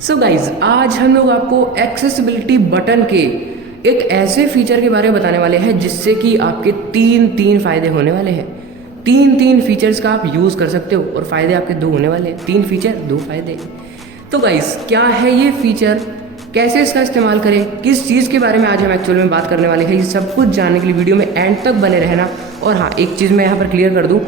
So guys आज हम लोग आपको एक्सेसिबिलिटी बटन के एक ऐसे फीचर के बारे में बताने वाले हैं जिससे कि आपके तीन फ़ायदे होने वाले हैं। तीन फीचर्स का आप यूज़ कर सकते हो और फ़ायदे आपके दो होने वाले हैं। 3 फीचर 2 फ़ायदे। तो गाइज क्या है ये फीचर, कैसे इसका इस्तेमाल करें, किस चीज़ के बारे में आज हम एक्चुअल में बात करने वाले हैं, ये सब कुछ जानने के लिए वीडियो में एंड तक बने रहना। और हाँ, एक चीज़ मैं यहाँ पर क्लियर कर दूँ,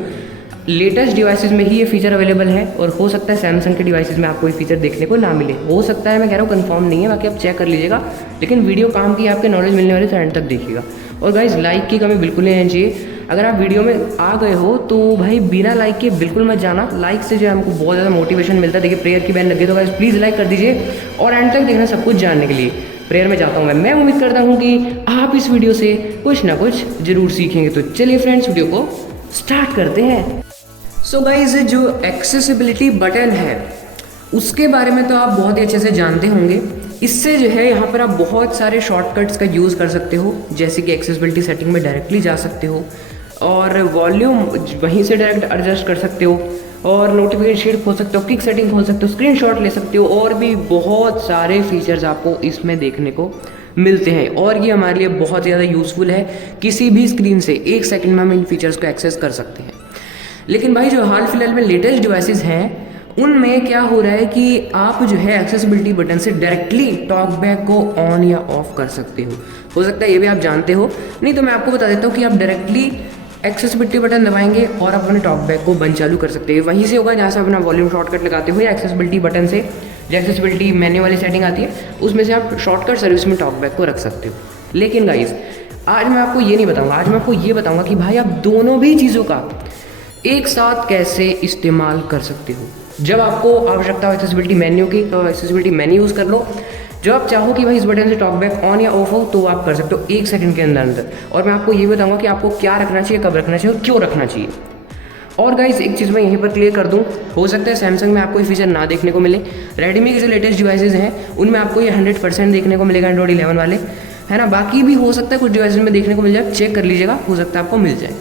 लेटेस्ट डिवाइसेस में ही ये फीचर अवेलेबल है और हो सकता है सैमसंग के डिवाइसेस में आपको ये फीचर देखने को ना मिले। हो सकता है, मैं कह रहा हूँ कंफर्म नहीं है, बाकी आप चेक कर लीजिएगा। लेकिन वीडियो काम की आपके नॉलेज मिलने वाली तो एंड तक देखिएगा। और गाइज लाइक की कमी बिल्कुल नहीं रहनी चाहिए। अगर आप वीडियो में आ गए हो तो भाई बिना लाइक के बिल्कुल मत जाना। लाइक से जो है हमको बहुत ज़्यादा मोटिवेशन मिलता है। देखिए प्रेयर की बैन लगी तो गाइज प्लीज़ लाइक कर दीजिए और एंड तक देखना सब कुछ जानने के लिए। प्रेयर में जाता हूँ मैं उम्मीद करता हूँ कि आप इस वीडियो से कुछ ना कुछ ज़रूर सीखेंगे। तो चलिए फ्रेंड्स, वीडियो को स्टार्ट करते हैं। सो गाइज जो एक्सेसिबिलिटी बटन है उसके बारे में तो आप बहुत ही अच्छे से जानते होंगे। इससे जो है यहाँ पर आप बहुत सारे शॉर्टकट्स का यूज़ कर सकते हो, जैसे कि एक्सेसिबिलिटी सेटिंग में डायरेक्टली जा सकते हो और वॉल्यूम वहीं से डायरेक्ट एडजस्ट कर सकते हो और नोटिफिकेशन शीट खोल सकते हो, क्विक सेटिंग खोल सकते हो, स्क्रीनशॉट ले सकते हो और भी बहुत सारे फीचर्स आपको इसमें देखने को मिलते हैं। और ये हमारे लिए बहुत ज़्यादा यूज़फुल है। किसी भी स्क्रीन से 1 सेकंड में हम इन फीचर्स को एक्सेस कर सकते हैं। लेकिन भाई जो हाल फिलहाल में लेटेस्ट डिवाइसेस हैं उनमें क्या हो रहा है कि आप जो है एक्सेसिबिलिटी बटन से डायरेक्टली टॉकबैक को ऑन या ऑफ कर सकते हो सकता है ये भी आप जानते हो, नहीं तो मैं आपको बता देता हूँ कि आप डायरेक्टली एक्सेसिबिलिटी बटन दबाएंगे और आप अपने टॉकबैक को बंद चालू कर सकते हैं। वहीं से होगा जहाँ से अपना वॉल्यूम शॉर्टकट लगाते हो या एक्सेसिबिलिटी बटन से जो एक्सेसिबिलिटी मेन्यू वाली सेटिंग आती है उसमें से आप शॉर्टकट सर्विस में टॉकबैक को रख सकते हो। लेकिन गाइज आज मैं आपको ये नहीं बताऊँगा, आज मैं आपको ये बताऊँगा कि भाई आप दोनों भी चीज़ों का एक साथ कैसे इस्तेमाल कर सकते हो। जब आपको आवश्यकता हो एक्सेसिबिलिटी मेन्यू की तो एक्सेसिबिलिटी मेन्यू यूज़ कर लो। जब आप चाहो कि भाई इस बटन से टॉकबैक ऑन या ऑफ हो तो आप कर सकते हो 1 सेकंड के अंदर। और मैं आपको ये बताऊंगा कि आपको क्या रखना चाहिए, कब रखना चाहिए और क्यों रखना चाहिए। और गाइस एक चीज़ मैं यहीं पर क्लियर कर दूं, हो सकता है सैमसंग में आपको ये फीचर ना देखने को मिले। रेडमी के जो लेटेस्ट डिवाइसेज हैं उनमें आपको ये 100% देखने को मिलेगा, एंड्रॉइड 11 वाले, है ना। बाकी भी हो सकता है कुछ डिवाइसेज में देखने को मिल जाए, चेक कर लीजिएगा, हो सकता है आपको मिल जाए।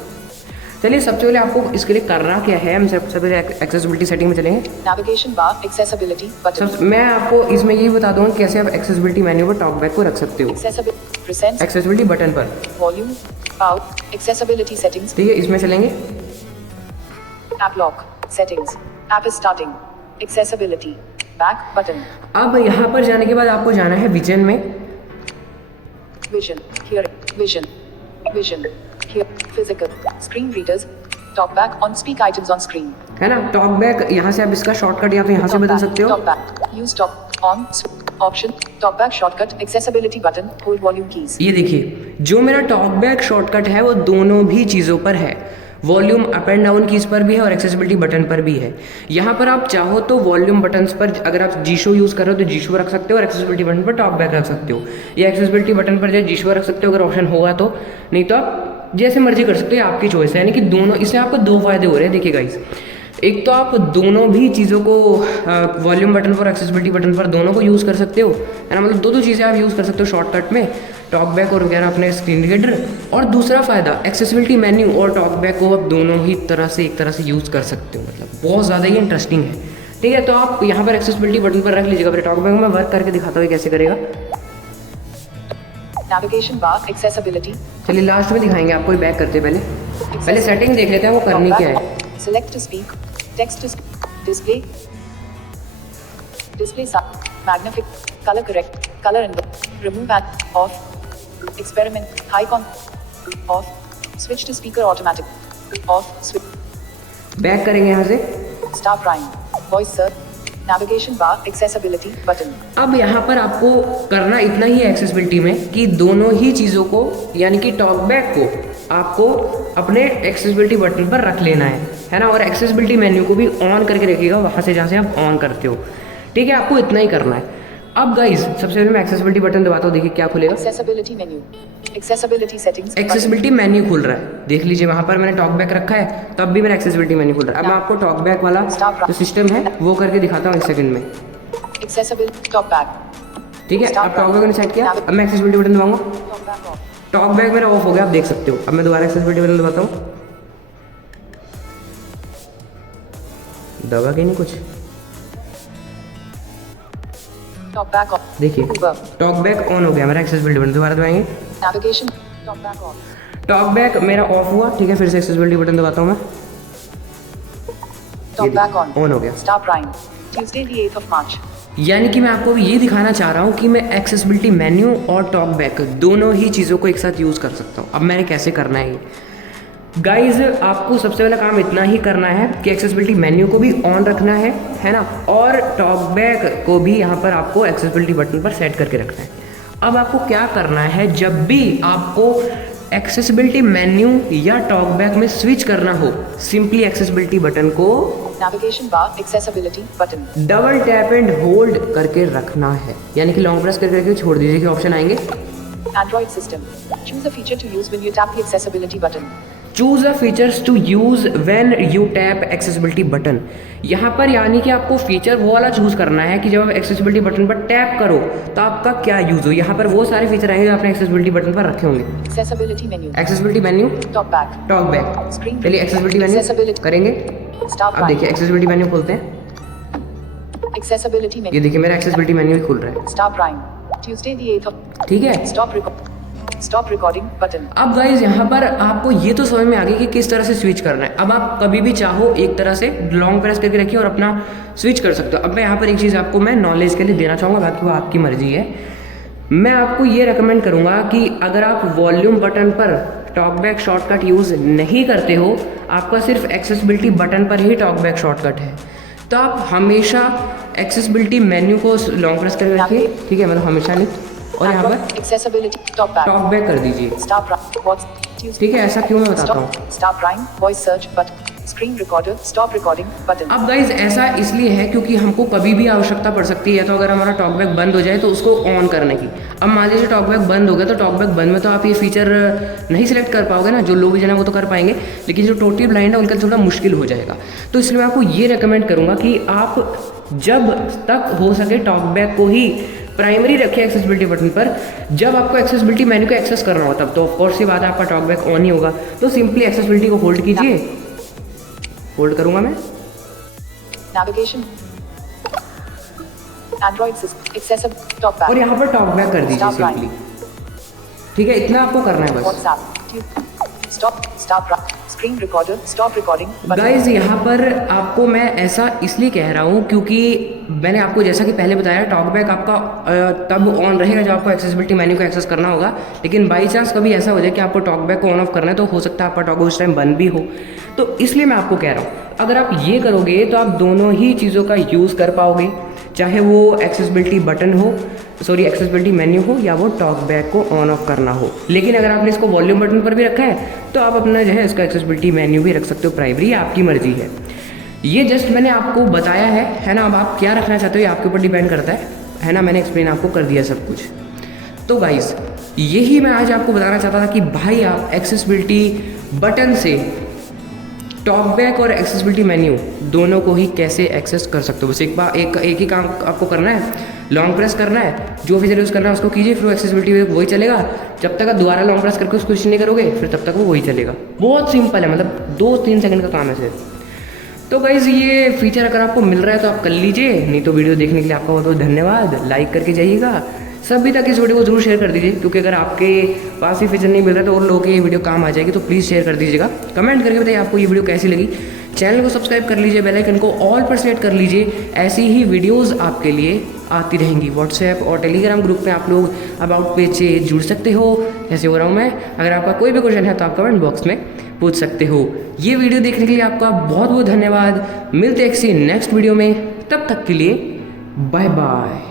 चलिए सबसे पहले आपको इसके लिए करना क्या है, हम सबसे पहले एक्सेसिबिलिटी सेटिंग में चलेंगे। Navigation bar, accessibility button. मैं आपको इसमें यही बता दूंगा कैसे आप एक्सेसिबिलिटी मेन्यू पर टॉकबैक को रख सकते हो। एक्सेसिबिलिटी बटन पर वॉल्यूम आउट, एक्सेसिबिलिटी सेटिंग्स। ठीक है, इसमें चलेंगे। App lock settings, app starting, accessibility back button. अब यहाँ पर जाने के बाद आपको जाना है विजन में। Vision, hearing, vision, physical, screen readers, talkback on, speak items on screen, है ना। टॉकबैक यहाँ से आप इसका शॉर्टकट या तो यहाँ से बदल सकते हो। Talkback use talk on option, talkback shortcut, accessibility button, hold volume keys. ये देखिए जो मेरा टॉकबैक शॉर्टकट है वो दोनों भी चीज़ों पर है। Volume up and down keys पर भी है और एक्सेसिबिलिटी बटन पर भी है। यहाँ पर आप चाहो तो वॉल्यूम बटन्स पर अगर आप जीशो यूज़ कर रहे हो तो जीशो रख सकते हो और एक्सेसिबिलिटी बटन पर टॉकबैक रख सकते हो, या एक्सेसिबिलिटी बटन पर जो जीशो रख सकते हो अगर ऑप्शन होगा तो, नहीं तो आप जैसे मर्जी कर सकते हो, आपकी चॉइस है। यानी कि दोनों, इससे आपको 2 फायदे हो रहे हैं। देखिए गाइस, एक तो आप दोनों भी चीज़ों को वॉल्यूम बटन पर, एक्सेसिबिलिटी बटन पर दोनों को यूज़ कर सकते हो, है ना। मतलब दो चीज़ें आप यूज़ कर सकते हो शॉर्टकट में, टॉकबैक और वगैरह अपने स्क्रीन रीडर। और दूसरा फ़ायदा, एक्सेसिबिलिटी मेन्यू और टॉकबैक को आप दोनों ही तरह से एक तरह से यूज़ कर सकते हो। मतलब बहुत ज़्यादा ही इंटरेस्टिंग है। ठीक है, तो आप यहाँ पर एक्सेसिबिलिटी बटन पर रख लीजिएगा। फिर टॉकबैक में वर्क करके दिखाता हूँ कैसे करेगा। Navigation bar, accessibility. चलिए लास्ट में दिखाएंगे आपको, बैक करते पहले सेटिंग देख लेते हैं वो करनी क्या है। Select to speak, text display, magnific, colour correct, colour and remove and off, experiment, icon off, switch to speaker automatic off, switch. Back करेंगे यहाँ से। Star prime, voice search, navigation bar, accessibility button. अब यहाँ पर आपको करना इतना ही है एक्सेसिबिलिटी में कि दोनों ही चीज़ों को, यानी कि टॉकबैक को आपको अपने एक्सेसिबिलिटी बटन पर रख लेना है ना। और एक्सेसिबिलिटी मेन्यू को भी ऑन करके रखिएगा वहाँ से जहाँ से आप ऑन करते हो। ठीक है, आपको इतना ही करना है। अब गाइस सबसे पहले मैं एक्सेसिबिलिटी बटन दबाता हूँ, देखिए क्या खुलेगा। Accessibility menu, accessibility settings, accessibility menu खुल रहा है। देख लीजिए वहाँ पर मैंने टॉकबैक रखा है तब भी मेरा एक्सेसिबिलिटी मेन्यू खुल रहा है। अब मैं आपको टॉकबैक वाला जो सिस्टम है वो करके दिखाता हूँ 1 सेकंड में। Accessibility talkback. ठीक है, अब टॉकबैक मैंने सेट किया। अब मैं एक्सेसिबिलिटी बटन दबाऊंगा, टॉकबैक मेरा ऑफ हो गया, आप देख सकते हो। अब मैं दोबारा एक्सेसिबिलिटी बटन दबाता हूँ, दबा के नहीं कुछ। Talk back on. देखिए Uber. टॉक बैक ऑन हो गया मेरा एक्सेसिबिलिटी बटन, दोबारा दबाएंगे Navigation. Talk back on. Talk back मेरा ऑफ हुआ, ठीक है, फिर से एक्सेसिबिलिटी बटन दबाता हूँ मैं, Talk back on. ऑन हो गया। Star Prime. Tuesday the 8th of March. यानी कि मैं आपको अभी ये दिखाना चाह रहा हूँ कि मैं एक्सेसिबिलिटी मेन्यू और टॉक बैक दोनों ही चीज़ों को एक साथ यूज़ कर सकता हूँ। अब मैंने कैसे करना है ये गाइज, आपको सबसे पहला काम इतना ही करना है कि एक्सेसिबिलिटी मेन्यू को भी ऑन रखना है ना, और टॉक बैक को भी यहाँ पर आपको एक्सेसिबिलिटी बटन पर सेट करके रखना है। अब आपको क्या करना है, जब भी आपको एक्सेसिबिलिटी मेन्यू या टॉक बैक में स्विच करना हो, सिंपली एक्सेसिबिलिटी बटन को Navigation bar. Accessibility button. Double tap and hold करके रखना है, यानी कि लॉन्ग प्रेस करके छोड़ दीजिए कि ऑप्शन आएंगे। Android system. Choose a feature to use when you tap the accessibility button. Choose a features to use when you tap accessibility button. यहाँ पर यानी कि आपको फीचर वो वाला चूज करना है कि जब आप एक्सेसिबिलिटी बटन पर टैप करो तो आपका क्या यूज हो। यहाँ पर वो सारे फीचर आएंगे जो आपने एक्सेसिबिलिटी बटन पर रखे होंगे। Accessibility menu. Accessibility menu, Talk back. Talk back, Screen. चलिए एक्सेसिबिलिटी मेन्यू Accessibility. करेंगे। Star अब देखिए Prime. एक्सेसिबिलिटी मेन्यू खोलते हैं, Accessibility ये menu. देखिए मेरा एक्सेसिबिलिटी मेन्यू ही खुल रहा है, Star Prime. Tuesday the 8th of. ठीक है। Stop recording button. अब गाइज यहाँ पर आपको ये तो समझ में आ गई कि किस तरह से स्विच करना है। अब आप कभी भी चाहो एक तरह से लॉन्ग प्रेस करके रखिए और अपना स्विच कर सकते हो। अब मैं यहाँ पर एक चीज़ आपको मैं नॉलेज के लिए देना चाहूँगा, बाकी वो आपकी मर्जी है। मैं आपको ये रेकमेंड करूँगा कि अगर आप वॉल्यूम बटन पर टॉक बैक शॉर्टकट यूज़ नहीं करते हो, आपका सिर्फ एक्सेसिबिलिटी बटन पर ही टॉक बैक शॉर्टकट है, तो आप हमेशा एक्सेसिबिलिटी मेन्यू को लॉन्ग प्रेस करके रखिए, ठीक है, मतलब हमेशा नहीं, और यहाँ पर Accessibility. Talk back. Talk back कर दीजिए, Star Prime. What's Tuesday? ठीक है। ऐसा क्यों मैं बताता हूँ। Star Prime. Voice search button. Screen recorder. Stop recording button. अब गाइज ऐसा इसलिए है क्योंकि हमको कभी भी आवश्यकता पड़ सकती है, तो अगर हमारा टॉक बैक बंद हो जाए तो उसको ऑन करने की। अब मान लीजिए टॉक बैक बंद हो गया, तो टॉक बैक बंद में तो आप ये फीचर नहीं सिलेक्ट कर पाओगे ना, जो लोग जन है वो तो कर पाएंगे, लेकिन जो टोटली ब्लाइंड है उनका थोड़ा मुश्किल हो जाएगा। तो इसलिए मैं आपको ये रेकमेंड करूँगा कि आप जब तक हो सके टॉक बैक को ही प्राइमरी रखें एक्सेसिबिलिटी बटन पर। जब आपको एक्सेसिबिलिटी मेन्यू को एक्सेस करना हो तब तो ऑफकोर्स ये बात है आपका टॉक बैक ऑन ही होगा। तो सिंपली एक्सेसिबिलिटी को होल्ड कीजिए, होल्ड करूंगा मैं, Navigation. Android system. Accessible. Talk back. और यहाँ पर टॉक बैक कर दीजिए Stop Prime. सिंपली, ठीक है, इतना आपको करना है बस। WhatsApp. Stop. Stop. Screen recorder. Stop recording button. Guys यहाँ पर आपको मैं ऐसा इसलिए कह रहा हूँ क्योंकि मैंने आपको जैसा कि पहले बताया टॉक बैक आपका तब ऑन रहेगा जब आपको एक्सेसिबिलिटी मेन्यू को एक्सेस करना होगा, लेकिन बाई चांस कभी ऐसा हो जाए कि आपको टॉक बैक को ऑन ऑफ करना है तो हो सकता है आपका टॉक उस टाइम बंद भी हो। तो इसलिए मैं आपको कह रहा हूँ अगर आप ये करोगे तो आप दोनों ही चीज़ों का यूज़ कर पाओगे, चाहे वो एक्सेसिबिलिटी बटन हो, सॉरी एक्सेसिबिलिटी मेन्यू हो, या वो टॉक बैक को ऑन ऑफ करना हो। लेकिन अगर आपने इसको वॉल्यूम बटन पर भी रखा है तो आप अपना जो है इसका एक्सेसिबिलिटी मेन्यू भी रख सकते हो प्राइमरी, आपकी मर्जी है। ये जस्ट मैंने आपको बताया है ना। अब आप क्या रखना चाहते हो ये आपके ऊपर डिपेंड करता है ना। मैंने एक्सप्लेन आपको कर दिया सब कुछ। तो गाइस यही मैं आज आपको बताना चाहता था कि भाई आप एक्सेसिबिलिटी बटन से टॉक बैक और एक्सेसिबिलिटी मेन्यू दोनों को ही कैसे एक्सेस कर सकते हो। बस एक ही काम आपको करना है, लॉन्ग प्रेस करना है, जो फीचर यूज़ करना है उसको कीजिए, फिर एक्सेसिबिलिटी वही चलेगा। जब तक आप दोबारा लॉन्ग प्रेस करके उसको स्विच नहीं करोगे फिर तब तक वो वही चलेगा। बहुत सिंपल है, मतलब 2-3 सेकंड का काम है सिर्फ। तो गाइज़ ये फीचर अगर आपको मिल रहा है तो आप कर लीजिए, नहीं तो वीडियो देखने के लिए आपका बहुत बहुत धन्यवाद। लाइक करके जाइएगा, सभी तक इस वीडियो को जरूर शेयर कर दीजिए, क्योंकि अगर आपके पास ही फीचर नहीं मिल रहा तो और लोगों के ये वीडियो काम आ जाएगी। तो प्लीज़ शेयर कर दीजिएगा, कमेंट करके बताइए आपको ये वीडियो कैसी लगी। चैनल को सब्सक्राइब कर लीजिए, बेल आइकन को ऑल पर सेट कर लीजिए, ऐसी ही वीडियोज़ आपके लिए आती रहेंगी। व्हाट्सएप और टेलीग्राम ग्रुप में आप लोग अबाउट पेज से जुड़ सकते हो, ऐसे हो रहा हूँ मैं। अगर आपका कोई भी क्वेश्चन है तो आप कमेंट बॉक्स में पूछ सकते हो। ये वीडियो देखने के लिए आपका बहुत बहुत धन्यवाद। मिलते हैं किसी नेक्स्ट वीडियो में, तब तक के लिए बाय बाय।